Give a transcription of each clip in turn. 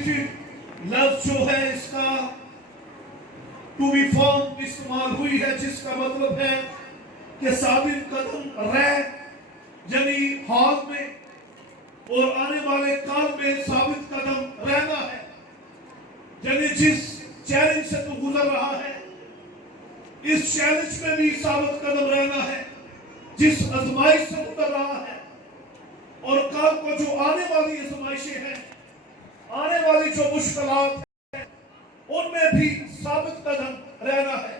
Positive लफ्ज जो है इसका टू बी फर्म इस्तेमाल हुई है, जिसका मतलब है कि साबित कदम रह, यानी हाल में और आने वाले काल में साबित कदम रहना है। यानी जिस चैलेंज से तू गुजर रहा है, इस चैलेंज में भी साबित कदम रहना है। जिस आजमाइश से गुजर रहा है और कल को जो आने वाली आजमाइशें हैं, आने वाली जो मुश्किलात हैं, उनमें भी साबित कदम रहना है।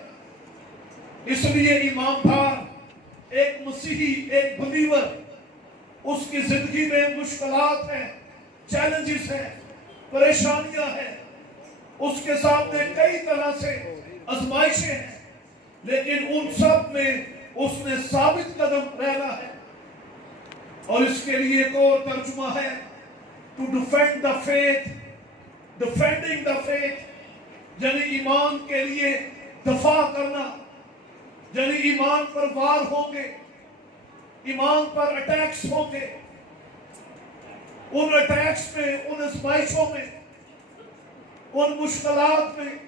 इसलिए ईमानदार एक मसीही, एक बिलीवर, उसकी जिंदगी में मुश्किलात हैं, चैलेंजेस हैं, परेशानियां हैं, उसके सामने कई तरह से आजमाइशें हैं, लेकिन उन सब में उसने साबित कदम रहना है। और इसके लिए एक और तर्जुमा है, to defend the faith, defending the faith, यानी ईमान के लिए दफा करना, यानी ईमान पर वार होंगे, ईमान पर अटैक्स होंगे। उन अटैक्स में, उन आजमाइशों में, उन मुश्किलात में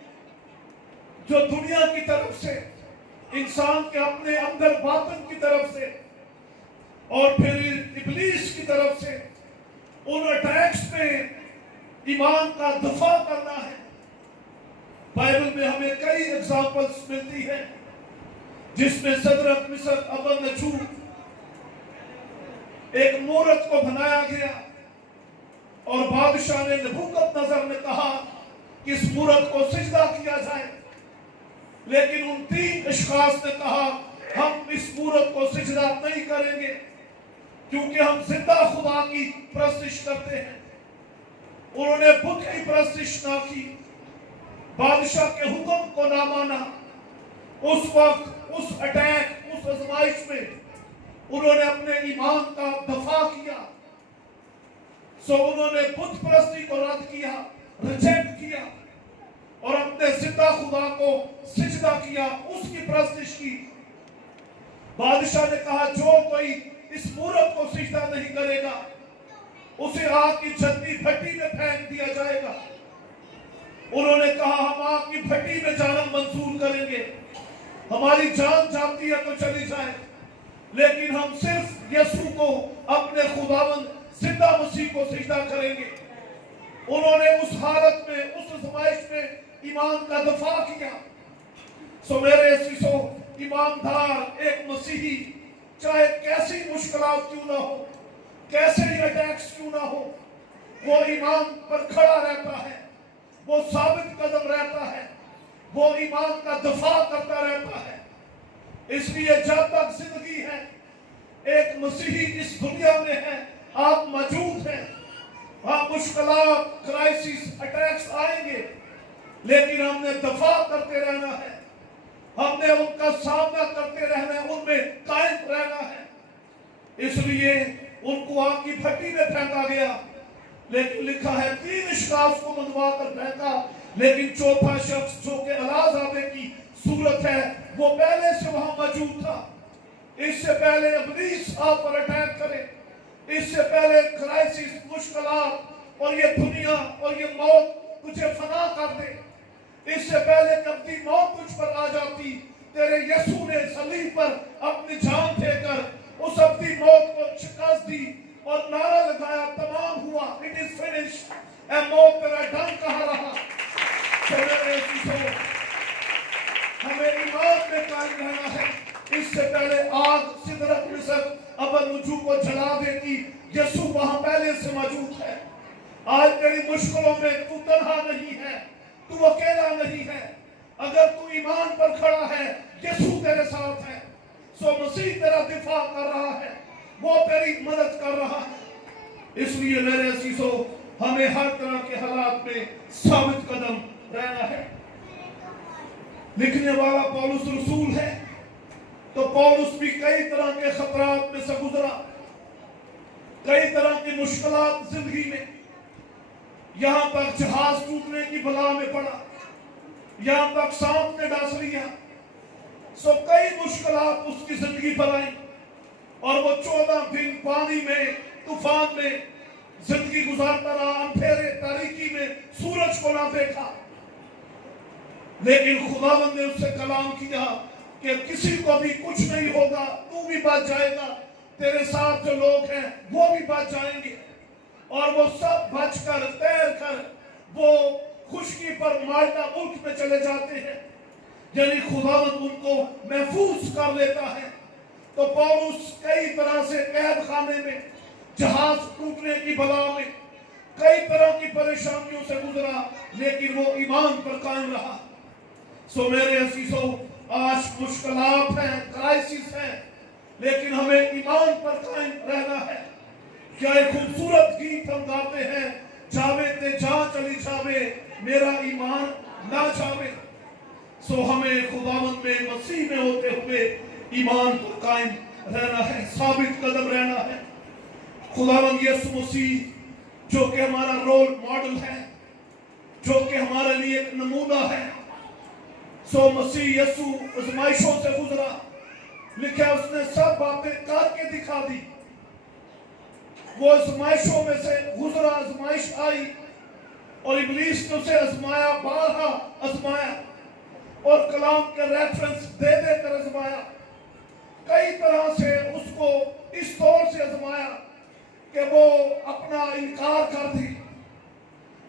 जो दुनिया की तरफ से, इंसान के अपने अंदर बातन की तरफ से और फिर इब्लीस की तरफ से, उन अटैक्स में ईमान का दफा करना है। बाइबल में हमें कई एग्जाम्पल्स मिलती हैं जिसमें सदरक, मिसक, अबदनगो, एक मूरत को बनाया गया और बादशाह ने, नबूकदनेस्सर ने कहा कि इस मूरत को सिजदा किया जाए, लेकिन उन तीन अशखास ने कहा हम इस मूरत को सिजदा नहीं करेंगे क्योंकि हम जिंदा खुदा की परस्तिश करते हैं। उन्होंने बुत की परस्तिश ना की, बादशाह के हुक्म को ना माना। उस वक्त, उस अटैक, उस आजमाइश में उन्होंने अपने ईमान का दफा किया। सो उन्होंने बुत परस्ती को रद्द किया, रिजेक्ट किया और अपने जिंदा खुदा को सिजदा किया, उसकी परस्तिश की। बादशाह ने कहा जो कोई इस मूरत को सिजदा नहीं करेगा उसे आग की जलती भट्टी में फेंक दिया जाएगा। उन्होंने कहा हम आग की भट्टी में जाना मंजूर करेंगे, हमारी जान जाती है तो चली जाए, लेकिन हम सिर्फ यीशु को, अपने खुदावंद जिंदा मसीह को सिजदा करेंगे। उन्होंने उस हालत में, उस आजमाइश में ईमान का दफा किया। सो मेरे अजीजों, ईमानदार एक मसीही चाहे कैसी मुश्किलात क्यों ना हो, कैसे ही अटैक्स क्यों ना हो, वो ईमान पर खड़ा रहता है, वो साबित कदम रहता है, वो ईमान का दफा करता रहता है। इसलिए जब तक जिंदगी है, एक मसीही इस दुनिया में है, आप मौजूद हैं, हाँ मुश्किलात, क्राइसिस, अटैक्स आएंगे, लेकिन हमने दफा करते रहना है, हमने उनका सामना करते रहना है, उनमें कायम रहना है। इसलिए उनको आग की भट्टी में फेंका गया, लेकिन लिखा है तीन अशखास को मनवा कर फेंका, लेकिन चौथा शख्स जो कि अलाज़ाबे की सूरत है, वो पहले से वहां मौजूद था। इससे पहले इब्लीस आप पर अटैक करे, इससे पहले क्राइसिस, मुश्किलात और ये दुनिया और ये मौत तुझे फना कर दे, इससे पहले कभी मौत तुझ पर आ जाती, तेरे यीशु ने सलीब पर अपनी जान देकर उस अपनी मौत को शिकस्त दी और नारा लगाया, तमाम हुआ, इट इज फिनिश्ड। ए मौत तेरा ढंग कहाँ रहा? हमें ईमान में कायम रहना है। इससे पहले आग सिदरत, मिसक, अबदनगो को जला देती, यीशु वहां पहले से मौजूद है। आज तेरी मुश्किलों में तू तन्हा नहीं है, तू अकेला नहीं है। अगर तू ईमान पर खड़ा है, यीशु तेरे साथ है। सो मसीह तेरा दिफा कर रहा है, वो तेरी मदद कर रहा है। इसलिए मेरे अजीजों, हमें हर तरह के हालात में साबित कदम रहना है। लिखने वाला पौलुस रसूल है, तो पौलुस भी कई तरह के खतरात में से गुजरा, कई तरह की मुश्किलात जिंदगी में, यहां तक जहाज टूटने की बला में पड़ा, यहां तक सांप ने डस लिया। सो कई मुश्किलात उसकी जिंदगी पर आई और वो 14 दिन पानी में, तूफान में जिंदगी गुजारता रहा, अंधेरे तारीकी में तरह देखा, लेकिन खुदावंद ने उससे कलाम किया कि किसी को भी कुछ नहीं होगा, तू भी बच जाएगा, तेरे साथ जो लोग हैं वो भी बच जाएंगे। और वो सब बचकर तैर कर वो खुशकी पर माल्टा मुल्क में चले जाते हैं, यानी खुदावंद उनको महफूज कर लेता है। तो पौलुस कई तरह से कैद खाने में, जहाज टूटने की बला में, कई तरह की परेशानियों से गुजरा, लेकिन वो ईमान पर कायम रहा। सो मेरे अजीजों, आज मुश्किलात हैं, क्राइसिस है, लेकिन हमें ईमान पर कायम रहना है। क्या एक खूबसूरत गीत हम गाते हैं, जावे ते जा चली जावे, मेरा ईमान ना जावे। सो हमें खुदावंद में, मसीह में होते हुए ईमान पर कायम रहना है, साबित कदम रहना है। खुदावंद यीशु मसीह जो कि हमारा रोल मॉडल है, जो कि हमारे लिए एक नमूना है, सो मसीह यीशु आजमाइशों से गुजरा। लिखा उसने सब बातें करके दिखा दी। वो आजमाइशों में से गुजरा, आजमाइश आई और इब्लीस ने उसे आजमाया, बारहा आजमाया और कलाम के रेफरेंस दे देकर आजमाया। कई तरह से उसको इस तौर से आजमाया कि वो अपना इनकार कर दी।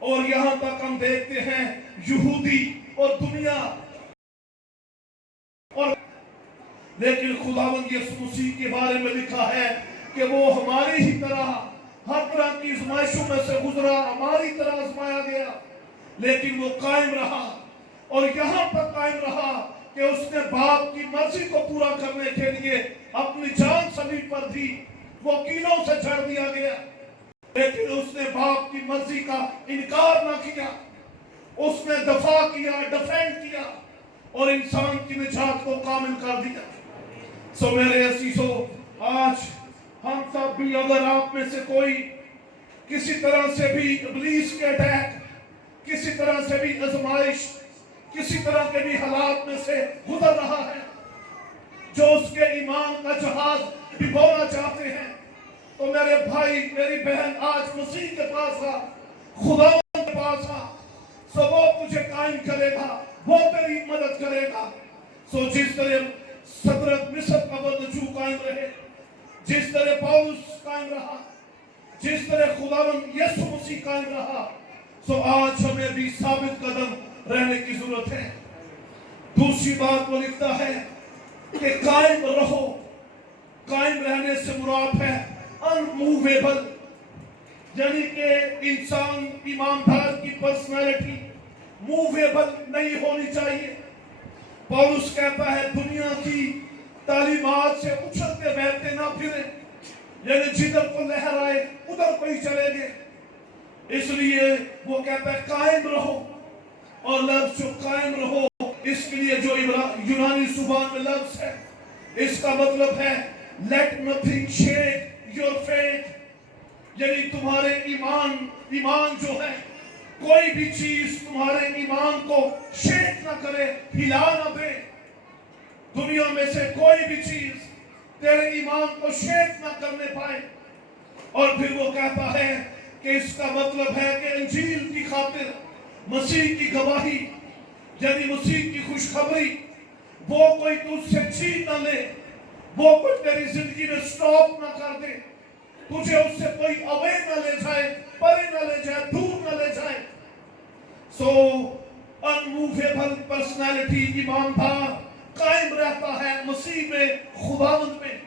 और यहां तक हम देखते हैं यहूदी और दुनिया, और लेकिन खुदावंद यीशु मसीह के बारे में लिखा है कि वो हमारी ही तरह हर तरह की आजमाइशों में से गुजरा, हमारी तरह आजमाया गया, लेकिन वो कायम रहा। और यहां पर कायम रहा कि उसने बाप की मर्जी को पूरा करने के लिए अपनी जान सलीब पर दी। वो कीलों से जड़ दिया गया, लेकिन उसने बाप की मर्जी का इनकार ना किया। उसने दफा किया, डिफेंड किया और इंसान की निजात को कामिल कर दिया। सो मेरे अजीजों, आज हम सब भी, अगर आप में से कोई किसी तरह से भी इब्लीस के अटैक, किसी तरह से भी आजमाइश, किसी तरह के भी हालात में से गुजर रहा है, जो उसके ईमान का जहाज डुबोना चाहते हैं, तो मेरे भाई, मेरी बहन, आज मसीह के पास आ, खुदावंद के पास आ। सो वो तुझे कायम करेगा, वो तेरी मदद करेगा। सो जिस तरह सदरक मिस्र का बदजू कायम रहे, जिस तरह पौलुस कायम रहा, जिस तरह खुदावंद यीशु मसीह कायम रहा, सो आज हमें भी साबित कदम रहने की जरूरत है। दूसरी बात वो लिखता है कि कायम रहो। कायम रहने से मुराद है अनमूवेबल, यानी कि इंसान, ईमानदार की पर्सनालिटी मूवेबल नहीं होनी चाहिए। पौलुस कहता है दुनिया की तालीमात से उछलते बहते ना फिरे, यानी जिधर को लहर आए उधर को ही चलेंगे। इसलिए वो कहता है कायम रहो। और लफ्ज जो कायम रहो, इसके लिए जो यूनानी जुबान में लफ्ज है, इसका मतलब है let nothing shake your faith, यानी तुम्हारे ईमान जो है, कोई भी चीज तुम्हारे ईमान को शेक ना करे, हिला ना दे। दुनिया में से कोई भी चीज तेरे ईमान को शेक ना करने पाए। और फिर वो कहता है कि इसका मतलब है कि इंजील की खातिर, मसीह की गवाही, यानी मसीह की खुशखबरी, वो कोई तुझसे छीन ना ले, वो कोई तेरी जिंदगी में स्टॉप ना कर दे, तुझे उससे कोई अवे ना ले जाए, परे ना ले जाए, दूर ना ले जाए। सो अनमूवेबल पर्सनालिटी, ईमानदार कायम रहता है मसीह में, खुदावंद में।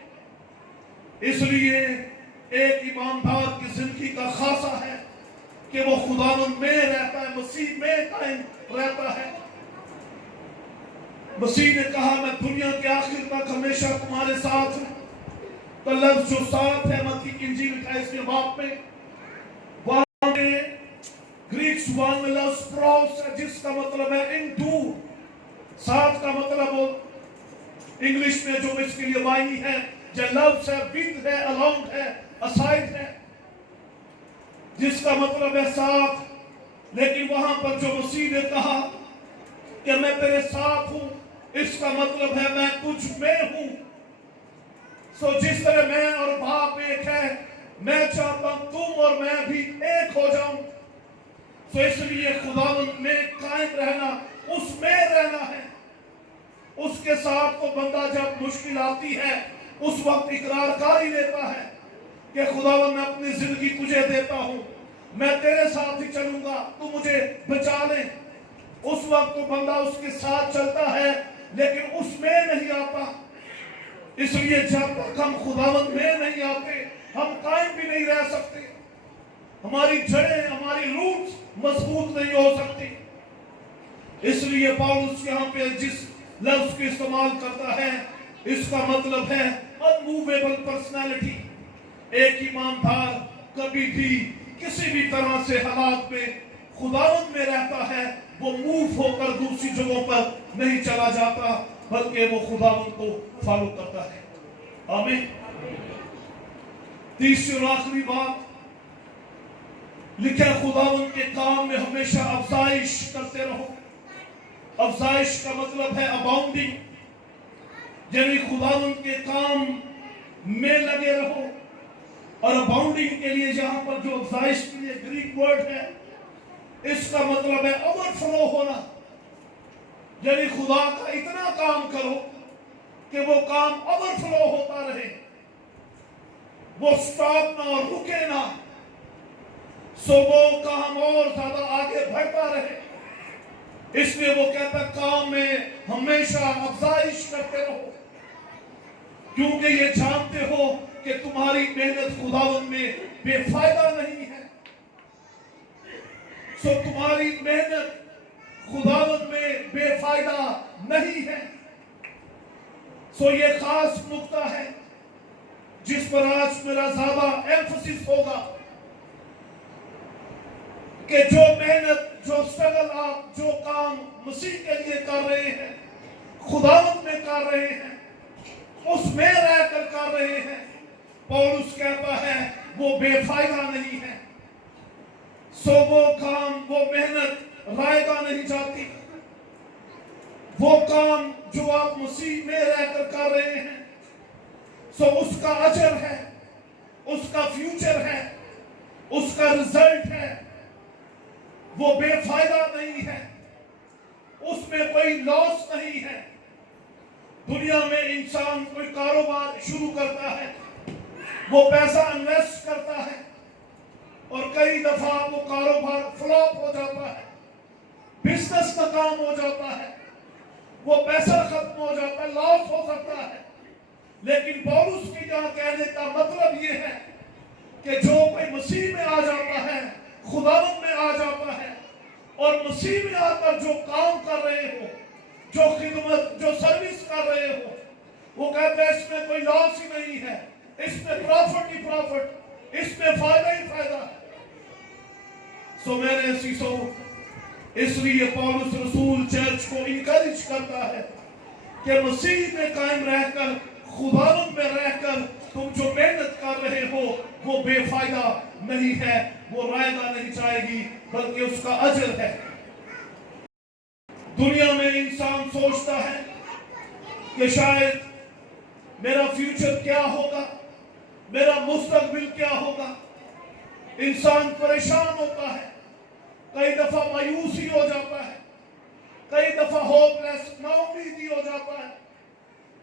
इसलिए एक ईमानदार की जिंदगी का खासा है कि वो खुदावंद में रहता है, मसीह में कायम रहता है। मसीह ने कहा मैं दुनिया के आखिर तक हमेशा तुम्हारे साथ हूं। तो लफ्ज जो साथ है मत्ती की इंजील 28वें बाब में, वहां में ग्रीक जुबान में लफ्ज प्रोस है, जिसका मतलब है इनटू। साथ का मतलब इंग्लिश में जो इसके लिए वाइनी है, जो लफ्ज है विद है, अलोंग है, असाइड है, जिसका मतलब है साथ। लेकिन वहां पर जो मसीह ने कहा कि मैं तेरे साथ हूं, इसका मतलब है मैं तुझ में हूं। सो जिस तरह मैं और बाप एक है, मैं चाहता हूं तुम और मैं भी एक हो जाऊं। तो इसलिए खुदावंद में कायम रहना, उसमें रहना है। उसके साथ तो बंदा जब मुश्किल आती है उस वक्त इकरार कर ही लेता है कि खुदावंद मैं अपनी जिंदगी तुझे देता हूं, मैं तेरे साथ ही चलूंगा, तू मुझे बचा ले। उस वक्त तो बंदा उसके साथ चलता है लेकिन उसमें नहीं आता। इसलिए जब तक हम खुदावंद में नहीं आते हम कायम भी नहीं रह सकते, हमारी जड़ें, हमारी रूट्स मजबूत नहीं हो सकती। इसलिए पौलुस यहाँ पे जिस लफ्ज को इस्तेमाल करता है इसका मतलब है अनमूवेबल पर्सनालिटी। एक ईमानदार कभी भी किसी भी तरह से हालात में खुदावंद में रहता है, वो मूव होकर दूसरी जगहों पर नहीं चला जाता बल्कि वो खुदावंद को फॉलो करता है। आमीन। तीसरी और आखिरी बात लिखा, खुदावंद के काम में हमेशा अफजाइश करते रहो। अफजाइश का मतलब है अबाउंडिंग, यानी खुदावंद के काम में लगे रहो। और अबाउंडिंग के लिए जहां पर जो अफजाइश के लिए ग्रीक वर्ड है, इसका मतलब है ओवरफ्लो होना, यानी खुदा का इतना काम करो कि वो काम ओवरफ्लो होता रहे, वो स्टॉप ना और रुके ना, सो वो काम और ज्यादा आगे बढ़ता रहे। इसलिए वो कहता काम में हमेशा अफजाइश करते रहो, क्योंकि ये जानते हो कि तुम्हारी मेहनत खुदावंद में बेफायदा नहीं है। सो तुम्हारी मेहनत खुदावंद में बेफायदा नहीं है। सो ये खास नुक्ता है जिस पर आज मेरा ज्यादा एम्फसिस होगा कि जो मेहनत, जो स्ट्रगल आप, जो काम मसीह के लिए कर रहे हैं, खुदावंद में कर रहे हैं, उसमें रहकर कर रहे हैं, पौलुस कहता है वो बेफायदा नहीं है। सो वो काम, वो मेहनत रायगा नहीं जाती। वो काम जो आप मसीह में रहकर कर रहे हैं, सो उसका अजर है, उसका फ्यूचर है, उसका रिजल्ट है, वो बेफायदा नहीं है, उसमें कोई लॉस नहीं है। दुनिया में इंसान कोई कारोबार शुरू करता है, वो पैसा इन्वेस्ट करता है और कई दफा वो कारोबार फ्लॉप हो जाता है, बिजनेस नाकाम हो जाता है, वो पैसा खत्म हो जाता है, लॉस हो सकता है। लेकिन पौलुस की यहाँ कहने का मतलब ये है कि जो कोई मसीह में आ जाता है, खुदावंद में आ जाता है और मसीह में आकर जो काम कर रहे हो, जो खिदमत, जो सर्विस कर रहे हो, वो कहते हैं इसमें कोई लॉस ही नहीं है, इसमें प्रॉफिट ही प्रॉफिट, इसमें फायदा ही फायदा है। सो मेरे सीसो, इसलिए पौलुस रसूल चर्च को इनकरेज करता है कि मसीह में कायम रहकर, खुदावंद में रहकर तुम जो मेहनत कर रहे हो वो बेफायदा नहीं है, वो रायगा नहीं जाएगी बल्कि उसका अजर है। दुनिया में इंसान सोचता है कि शायद मेरा फ्यूचर क्या होगा, मेरा मुस्तकबिल क्या होगा। इंसान परेशान होता है, कई दफा मायूसी हो जाता है, कई दफा होपलेस, नाउमीदी हो जाता है,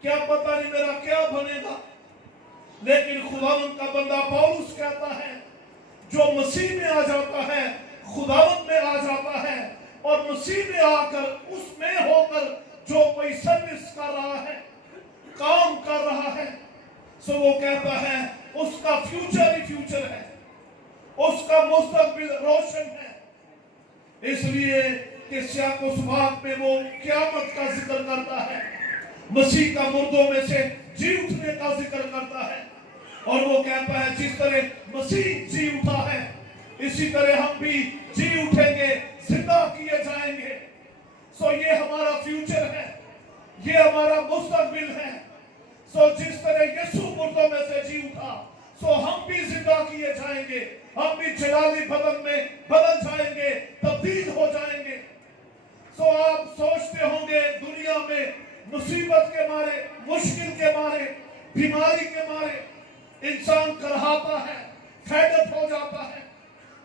क्या पता नहीं मेरा क्या बनेगा। लेकिन खुदावंद का बंदा पौलुस कहता है जो मसीह में आ जाता है, खुदावंद में आ जाता है और मसीह में आकर, उसमें होकर जो कोई सर्विस कर रहा है, काम कर रहा है, सो वो कहता है उसका फ्यूचर ही फ्यूचर है, उसका मुस्तकबिल रोशन है। इसलिए किस्सा को सुभाग में वो क़यामत का जिक्र करता है, मसीह का मुर्दों में से जी उठने का जिक्र करता है और वो कहता है जिस तरह मसीह जी उठा है इसी तरह हम भी जी उठेंगे, जिंदा किए जाएंगे। सो ये हमारा फ्यूचर है, ये हमारा मुस्तकबिल है। सो जिस तरह यीशु मुर्दों में से जी उठा, सो हम भी जिंदा किए जाएंगे, हम भी जलाली बदन में बदल जाएंगे, तब्दील हो जाएंगे। सो आप सोचते होंगे दुनिया में मुसीबत के मारे, मुश्किल के मारे, बीमारी के मारे इंसान करहाता है, फेडअप हो जाता है,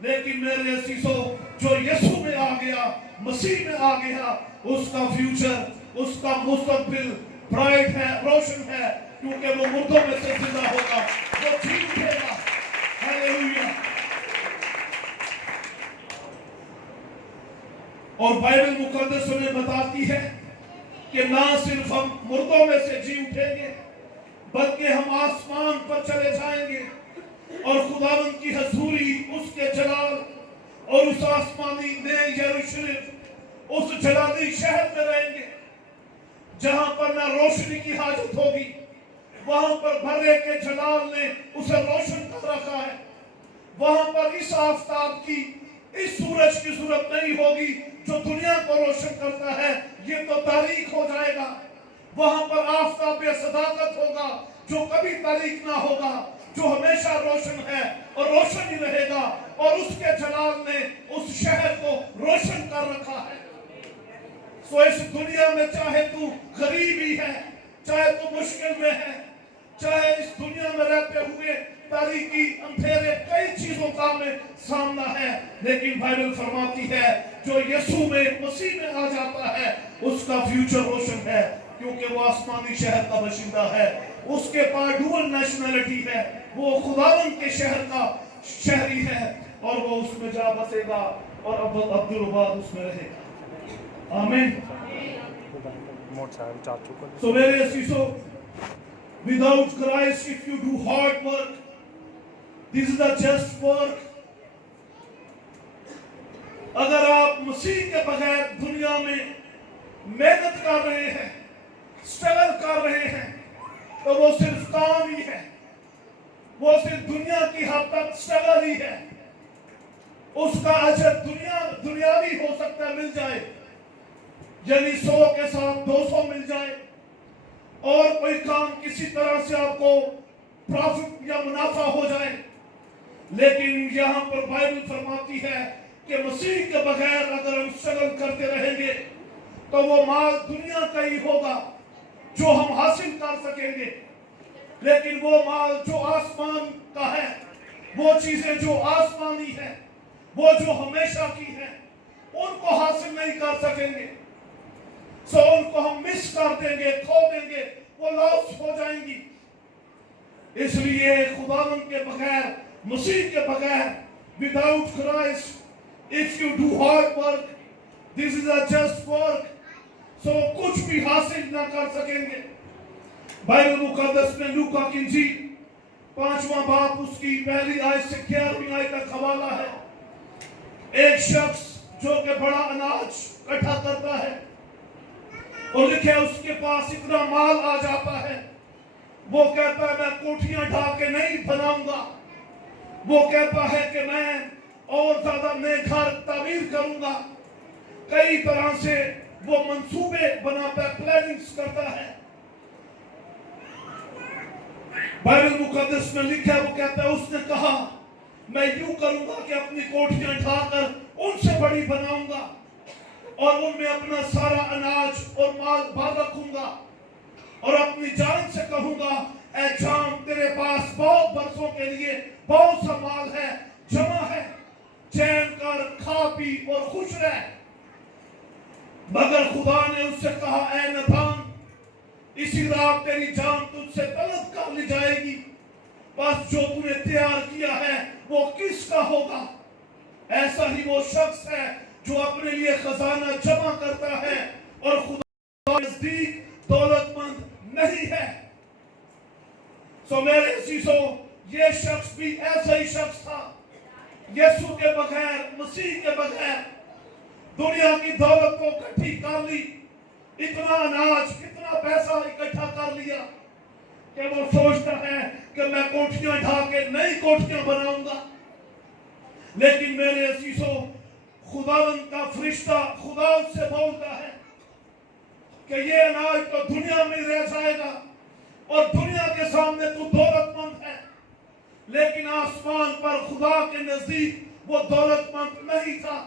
लेकिन मेरे अजीजों, जो यीशु में आ गया, मसीह में आ गया, उसका फ्यूचर, उसका मुस्तकबिल ब्राइट है, रोशन है, क्योंकि वो मुर्दों में से जिंदा होगा, वो जी उठेगा। हालेलुया। और बाइबल मुकद्दस में बताती है कि ना सिर्फ हम मुर्दों में से जी उठेंगे, बल्कि हम आसमान पर चले जाएंगे और खुदावंद की हजूरी, उसके जलाल और उस आसमानी नए यरूशलेम, उस जलाली शहर में रहेंगे, जहां पर ना रोशनी की हाजत होगी। वहां पर भरे के जलाल ने उसे रोशन कर रखा है। वहां पर इस आफताब की, इस सूरज की जरूरत नहीं होगी जो दुनिया को रोशन करता है, ये तो तारीख हो जाएगा। वहां पर आफताब सदाकत होगा जो कभी तारीख ना होगा, जो हमेशा रोशन है और रोशन ही रहेगा। और उसके जलाल ने उस शहर को रोशन कर रखा है। सो इस दुनिया में चाहे तू गरीब ही है, चाहे तू मुश्किल में है, चाहे इस दुनिया में रहते हुए तारीकी अंधेरे कई चीजों का में सामना है, लेकिन बाइबल फरमाती है जो यीशु में, मसीह में आ जाता है, उसका फ्यूचर रोशन है, क्योंकि वो आसमानी शहर का बाशिंदा है। उसके पास डुअल नेशनलिटी है, वो खुदावंद के शहर का शहरी है और वो उसमें जा बसेगा और अब्दुल उसमें रहेगा। आमीन। So मेरे अजीजों, without Christ, if you do hard work, this is the just work. अगर आप मसीह के बगैर दुनिया में मेहनत कर रहे हैं, स्ट्रगल कर रहे हैं, तो वो सिर्फ काम ही है, वो सिर्फ दुनिया की हद तक स्ट्रगल ही है। उसका अजर दुनियावी हो सकता है, मिल जाए, यानी 100 के साथ 200 मिल जाए, और कोई काम किसी तरह से आपको प्रॉफिट या मुनाफा हो जाए। लेकिन यहाँ पर बाइबल फरमाती है कि मसीह के बगैर अगर हम स्ट्रगल करते रहेंगे तो वो माल दुनिया का ही होगा जो हम हासिल कर सकेंगे, लेकिन वो माल जो आसमान का है, वो चीजें जो आसमानी है, वो जो हमेशा की है, उनको हासिल नहीं कर सकेंगे। सो उनको हम मिस कर देंगे, खो देंगे, वो लॉस हो जाएंगी। इसलिए खुदावंद के बगैर, मसीह के बगैर, without Christ, if you do hard work, this is a just work, so कुछ भी हासिल ना कर सकेंगे। बाइबल मुकद्दस में लूका की इंजील 5वां बाब उसकी पहली आयत से 11वीं आयत तक हवाला है। एक शख्स जो कि बड़ा अनाज इकट्ठा करता है, और लिखे उसके पास इतना माल आ जाता है, वो कहता है मैं कोठियां ढा के नहीं बनाऊंगा, वो कहता है कि मैं और ज्यादा नए घर तामीर करूंगा। कई तरह से वो मंसूबे बनाता है, प्लानिंग्स करता है। बाइबल मुकद्दस में लिखा है, वो कहता है उसने कहा मैं यूं करूंगा कि अपनी कोठियां ढाकर उनसे बड़ी बनाऊंगा और उनमें अपना सारा अनाज और माल बांध रखूंगा और अपनी जान से कहूंगा ऐ जान, तेरे पास बहुत बरसों के लिए बहुत सा माल है, जमा है, चैन कर, खा पी और खुश रह। मगर खुदा ने उससे कहा ऐ नथान, इसी रात तेरी जान तुझसे तलब कर ली जाएगी, बस जो तूने तैयार किया है वो किसका होगा? ऐसा ही वो शख्स है जो अपने लिए खजाना जमा करता है और खुदा के नजदीक दौलतमंद नहीं है। सो मेरे अजीजों, ये शख्स भी ऐसा ही शख्स था। यीशु के बगैर, मसीह के बगैर दुनिया की दौलत को इकट्ठी कर ली, इतना अनाज, इतना पैसा इकट्ठा कर लिया कि वो सोचता है कि मैं कोठियां ढा के नई कोठियां बनाऊंगा। लेकिन मेरे अजीजों, खुदावंद का फरिश्ता खुदा उससे बोलता है कि ये अनाज तो दुनिया में रह जाएगा और दुनिया के सामने तू दौलतमंद है, लेकिन आसमान पर खुदा के नजदीक वो दौलतमंद नहीं था,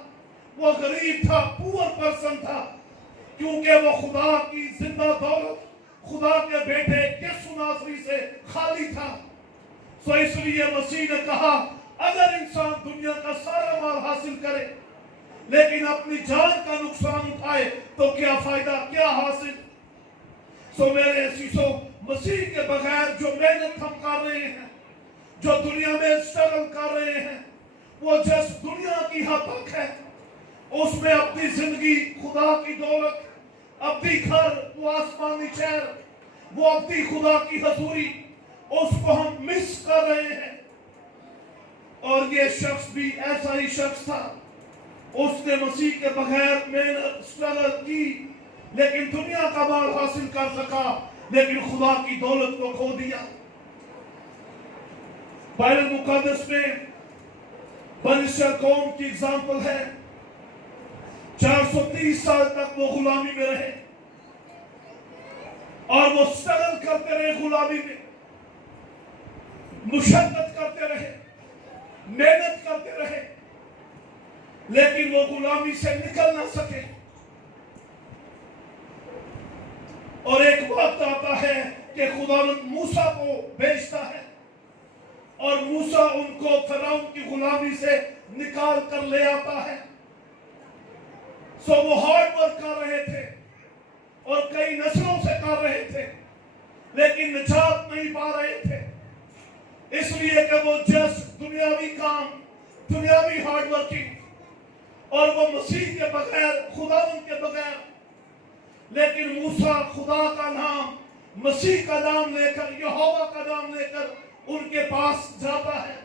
वो गरीब था, पुअर पर्सन था, क्योंकि वो खुदा की जिंदा दौलत, खुदा के बेटे यीशु नासरी से खाली था। सो इसलिए मसीह ने कहा अगर इंसान दुनिया का सारा माल हासिल करे लेकिन अपनी जान का नुकसान उठाए तो क्या फायदा, क्या हासिल। सो मेरे अजीजों, मसीह के बगैर जो मेहनत हम कर रहे हैं, जो दुनिया में स्ट्रगल कर रहे हैं, वो जस्ट दुनिया की हद तक है। उसमें अपनी जिंदगी, खुदा की दौलत, अपनी घर, वो आसमानी शहर, वो अपनी खुदा की हजूरी, उसको हम मिस कर रहे हैं। और ये शख्स भी ऐसा ही शख्स था, उसने मसीह के बगैर मेहनत स्ट्रगल की, लेकिन दुनिया का माल हासिल कर सका, लेकिन खुदा की दौलत को खो दिया। बाइबल मुकद्दस में बनी इस्राएल कौम की एग्जाम्पल है। 430 साल तक वो गुलामी में रहे और वो स्ट्रगल करते रहे, गुलामी में मुशक्कत करते रहे, मेहनत करते रहे, लेकिन वो गुलामी से निकल ना सके। और एक वक्त आता है कि खुदावंद मूसा को भेजता है और मूसा उनको फिरौन की गुलामी से निकाल कर ले आता है। सो वो हार्ड वर्क कर रहे थे और कई नस्लों से कर रहे थे, लेकिन निजात नहीं पा रहे थे, इसलिए कि वो जस्ट दुनियावी काम, दुनियावी हार्ड वर्किंग, और वो मसीह के बगैर, खुदावंद के बगैर। लेकिन मूसा खुदा का नाम, मसीह का नाम लेकर, यहोवा का नाम लेकर उनके पास जाता है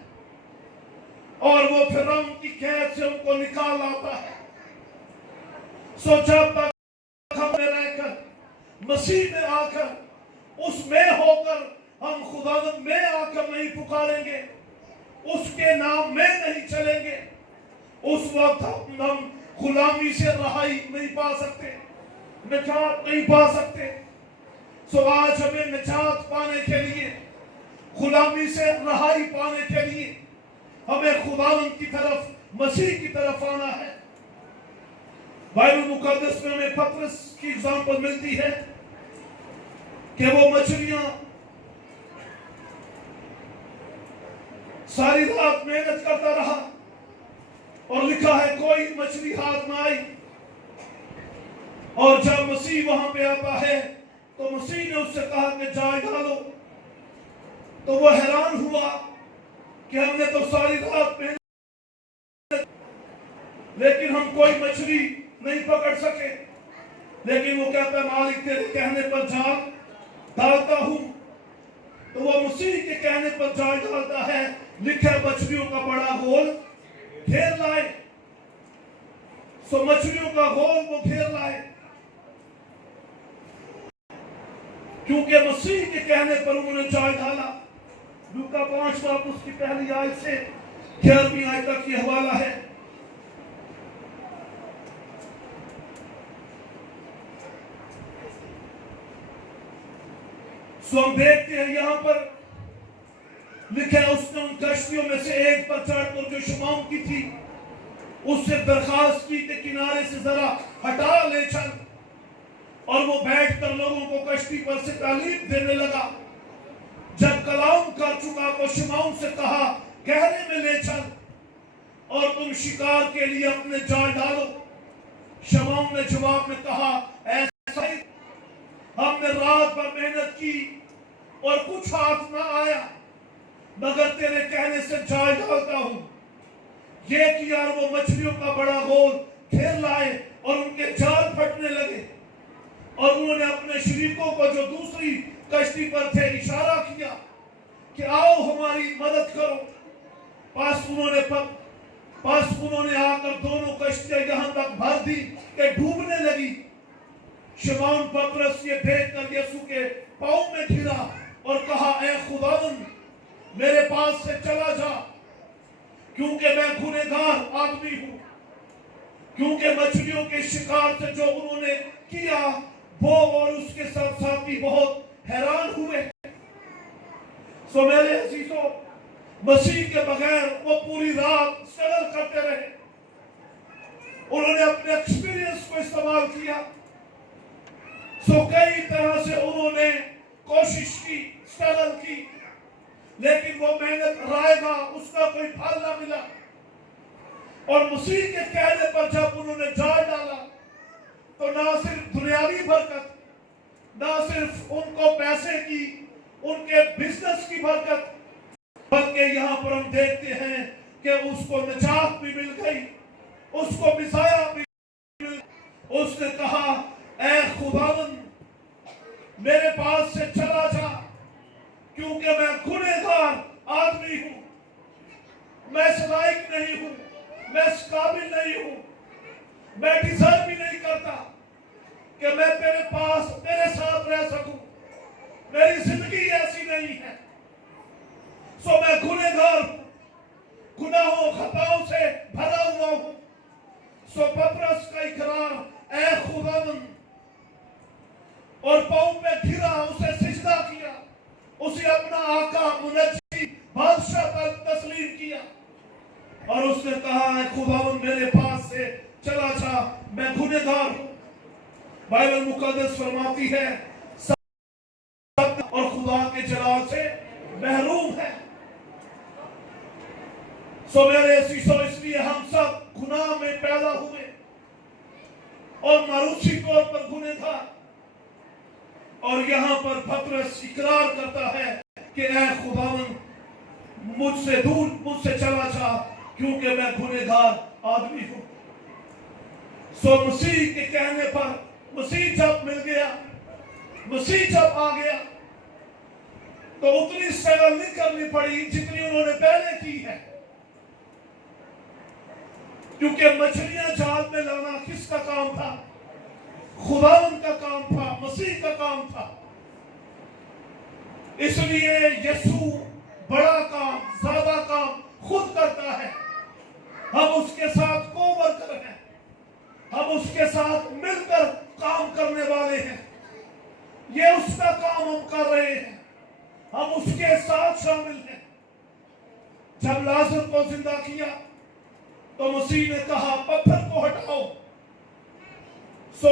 और वो फिरौन की कैद से उनको निकाल लाता है। सो जब तक हम में रहकर, मसीह में आकर, उसमें होकर हम खुदावंद में आकर नहीं पुकारेंगे, उसके नाम में नहीं चलेंगे, उस वक्त हम गुलामी से रहाई नहीं पा सकते, निजात नहीं पा सकते। सो आज हमें निजात पाने के लिए, गुलामी से रहाई पाने के लिए हमें खुदावंद की तरफ, मसीह की तरफ आना है। बाइबल मुकद्दस में हमें पतरस की एग्जाम्पल मिलती है कि वो मछलियां सारी रात मेहनत करता रहा और लिखा है कोई मछली हाथ में आई। और जब मसीह वहां पे आता है तो मसीह ने उससे कहा कि जाल डालो। तो वो हैरान हुआ कि हमने तो सारी रात मेहनत, लेकिन हम कोई मछली नहीं पकड़ सके। लेकिन वो कहता है मालिक तेरे कहने पर जाल डालता हूं। तो वो मसीह के कहने पर जाल डालता है, लिखा मछलियों का बड़ा गोल घेर लाए। सो मछलियों का गोल वो घेर लाए, क्योंकि मसीह के कहने पर उन्होंने जाल डाला। लूका 5 बाब उसकी पहली आयत से 11वीं आयत तक ये हवाला है। सो हम देखते हैं यहां पर लिखा है उसने उन कश्तियों में से एक पर चढ़कर जो शमाउन की थी उससे दरखास्त की कि किनारे से जरा हटा ले चल। और वो बैठकर लोगों को कश्ती पर से तालीम देने लगा। जब कलाम कर चुका तो शमाउन से कहा गहरे में ले चल और तुम शिकार के लिए अपने जाल डालो। शमाउन ने जवाब में कहा ऐसा ही, हमने रात भर मेहनत की और कुछ हाथ ना आया, मगर तेरे कहने से जाल डालता हूं। ये किया और वो मछलियों का बड़ा गोल घेर लाए और उनके जाल फटने लगे। और उन्होंने अपने शरीकों को जो दूसरी कश्ती पर थे इशारा किया कि आओ हमारी मदद करो। पास उन्होंने आकर दोनों कश्तियां यहां तक भर दी कि डूबने लगी। शमौन पतरस ये देखकर यीशु के पांव में गिरा और कहा ऐ खुदावंद मेरे पास से चला जा, क्योंकि मैं गुनहगार आदमी हूं। क्योंकि मछलियों के शिकार से जो उन्होंने किया वो और उसके साथ साथी बहुत हैरान हुए। सो मेरे अजीजों, मसीह के बगैर वो पूरी रात स्ट्रगल करते रहे। उन्होंने अपने एक्सपीरियंस को इस्तेमाल किया। सो कई तरह से उन्होंने कोशिश की, स्ट्रगल की, لیکن وہ محنت رائے گا اس کا کوئی پھل نہ ملا. اور مسیح کے کہنے پر جب انہوں نے جان ڈالا تو نہ صرف دنیاوی برکت، نہ صرف ان کو پیسے کی، ان کے بزنس کی برکت، بلکہ یہاں پر ہم دیکھتے ہیں کہ اس کو نجات بھی مل گئی، اس کو مسیح بھی مل گئی. اس نے کہا اے خداوند میرے پاس سے چلا جا، کیونکہ میں گنہگار آدمی ہوں، میں اس لائق نہیں ہوں، میں اس قابل نہیں ہوں، میں ڈیزرو بھی نہیں کرتا کہ میں تیرے پاس تیرے ساتھ رہ سکوں. میری زندگی ایسی نہیں ہے. سو میں گنہگار ہوں، گناہوں خطاؤں سے بھرا ہوا ہوں. سو پطرس کا اقرار اے خداوند، اور پاؤں پہ گرا، اسے سجدہ کیا، اسے اپنا آقا منجی بادشاہ تک تسلیم کیا. اور اس نے کہا اے خداوند میرے پاس سے چلا جا، میں گنہگار ہوں. بائبل مقدس فرماتی ہے اور خدا کے جلال سے محروم ہے. سو میرے عزیزو، اس لیے ہم سب گناہ میں پیدا ہوئے اور معروفی طور پر گنہگار. اور یہاں پر پطرس اقرار کرتا ہے کہ اے خداوند مجھ سے دور، مجھ سے چلا جا، کیونکہ میں گنہگار آدمی ہوں. سو مسیح کے کہنے پر مسیح جب مل گیا، مسیح جب آ گیا، تو اتنی سٹرگل نہیں کرنی پڑی جتنی انہوں نے پہلے کی ہے. کیونکہ مچھلیاں جال میں لانا کس کا کام تھا؟ خداوند کا کام تھا، مسیح کا کام تھا. اس لیے یسوع بڑا کام، زیادہ کام خود کرتا ہے. ہم اس کے ساتھ کوورکر ہیں، ہم اس کے ساتھ مل کر کام کرنے والے ہیں. یہ اس کا کام ہم کر رہے ہیں، ہم اس کے ساتھ شامل ہیں. جب لازر کو زندہ کیا تو مسیح نے کہا پتھر کو ہٹاؤ. سو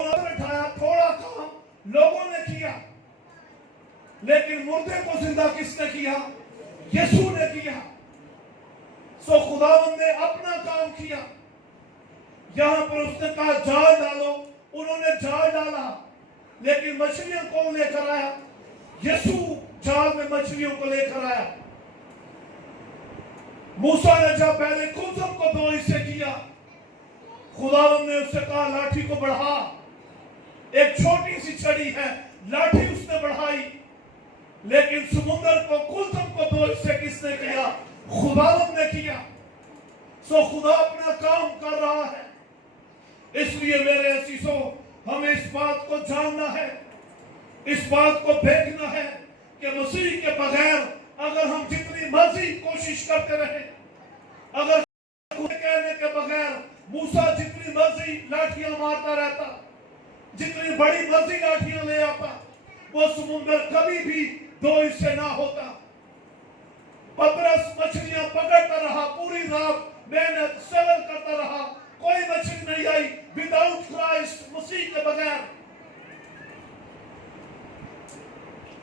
اٹھایا، تھوڑا کام لوگوں نے کیا، لیکن مردے کو زندہ کس نے کیا؟ یسوع نے کیا. سو خداوند نے اپنا کام کیا. یہاں پر اس نے کہا جال ڈالو، انہوں نے جال ڈالا، لیکن مچھلیاں کون لے کر آیا؟ یسوع جال میں مچھلیوں کو لے کر آیا. موسیٰ نے جب پہلے قلزم کو 2 حصے کیا، خداوند نے اس سے کہا لاٹھی کو بڑھا. ایک چھوٹی سی چھڑی ہے، لاٹھی اس نے بڑھائی، لیکن سمندر کو، قلزم کو 2 حصے کس نے کیا؟ خداوند نے کیا. سو خدا اپنا کام کر رہا ہے. اس لیے میرے عزیزو، ہمیں اس بات کو جاننا ہے، اس بات کو دیکھنا ہے کہ مسیح کے بغیر اگر ہم جتنی مرضی کوشش کرتے رہے، اگر کہنے کے بغیر موسیٰ جتنی مرضی لاٹھیاں مارتا رہتا، جتنی بڑی مرضی لاٹھیاں لے آتا، وہ سمندر کبھی بھی 2 حصے نہ ہوتا. پطرس مچھلیاں پکڑتا رہا، پوری رات محنت سٹرگل کرتا رہا، کوئی مچھلی نہیں آئی. وداؤٹ کرائسٹ، مسیح کے بغیر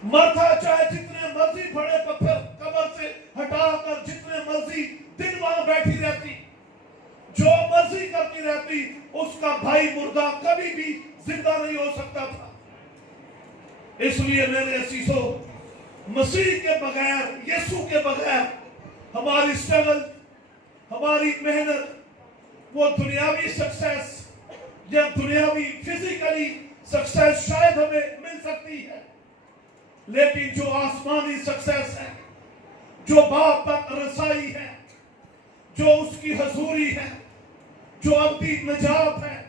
مرتھا چاہے جتنے مرضی بڑے پتھر قبر سے ہٹا کر جتنے مرضی دن وہاں بیٹھی رہتی، جو مرضی کرتی رہتی، اس کا بھائی مردہ کبھی بھی زندہ نہیں ہو سکتا تھا. اس لیے میرے عزیزو، مسیح کے بغیر، یسوع کے بغیر ہماری سٹرگل، ہماری محنت، وہ دنیاوی سکسیس یا دنیاوی فزیکلی سکسیس شاید ہمیں مل سکتی ہے، لیکن جو آسمانی سکسیس ہے، جو باپ تک رسائی ہے، جو اس کی حضوری ہے، جو ابدی نجات ہے،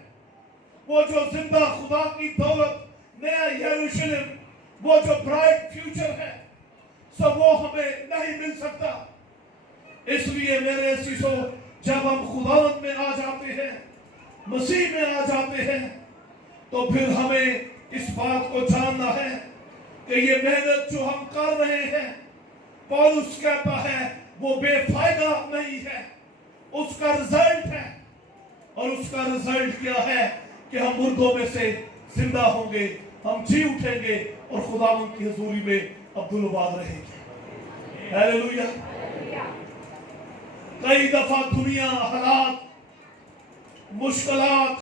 وہ جو زندہ خدا کی دولت، نیا یروشلم، وہ جو برائٹ فیوچر ہے، سب وہ ہمیں نہیں مل سکتا. اس لیے میرے عزیزو، جب ہم خداوند میں آ جاتے ہیں، مسیح میں آ جاتے ہیں، تو پھر ہمیں اس بات کو جاننا ہے کہ یہ محنت جو ہم کر رہے ہیں، پولس کہتا ہے وہ بے فائدہ نہیں ہے، اس کا رزلٹ ہے. اور اس کا رزلٹ کیا ہے؟ کہ ہم مردوں میں سے زندہ ہوں گے، ہم جی اٹھیں گے اور خداوند کی حضوری میں عبدالآباد رہیں گے. ہیلیلویا۔ کئی دفعہ دنیا، حالات، مشکلات